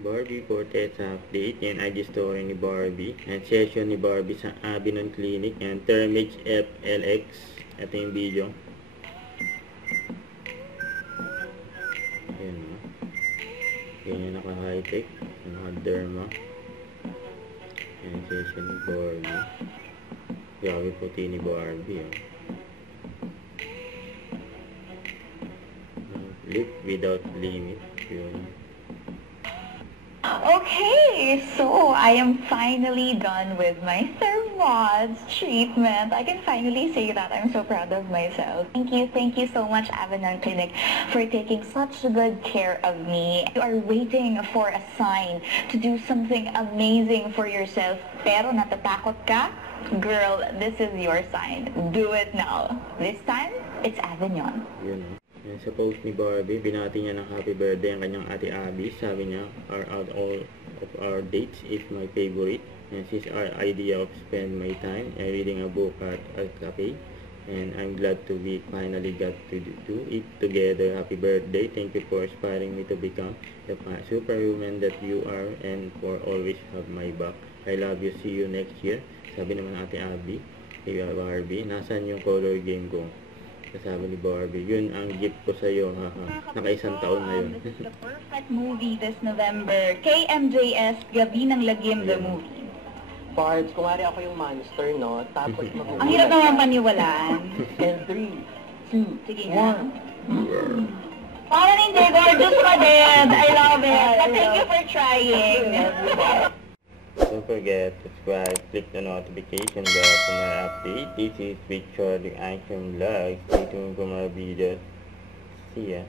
Barbie Fortes update. Yan ay story ni Barbie. Yan session ni Barbie sa Avinon Clinic. Yan Thermage FLX. Ito yung video. Yan o. Yan naka-high-tech. Naka-derma. Yan session ni Barbie. Grabe puti ni Barbie o. Live without limit. Yun. Okay, so I am finally done with my thermods treatment. I can finally say that I'm so proud of myself. Thank you so much, Avinon Clinic, for taking such good care of me. You are waiting for a sign to do something amazing for yourself, pero natatakot ka? Girl, this is your sign. Do it now. This time, it's Avinon. Yun. Yan sa post ni Barbie, binati niya ng happy birthday ang kanyang ate Abby. Sabi niya, all of our dates is my favorite. And this is our idea of spend my time reading a book at a cafe. And I'm glad to be finally got to do it together. Happy birthday. Thank you for inspiring me to become the superwoman that you are and for always have my back. I love you. See you next year. Sabi naman ate Abby, kay Barbie, nasan yung color game ko? Sabi ni Barbie, yun ang gift ko sa'yo, haha. Naka-isang taon na yun. This is the perfect movie this November. KMJS, Gabi ng Lagim, the movie. Barbs, kumari ako yung monster, no? Tapos Ang hirap naman paniwalaan. And 3, 2, Sige nga. 1. Parang hindi, gorgeous pa din. I love it. But thank you for trying. Don't forget to subscribe, click the notification bell for my update. This is Victor, the Action Vlog. Stay tuned for my videos. See ya.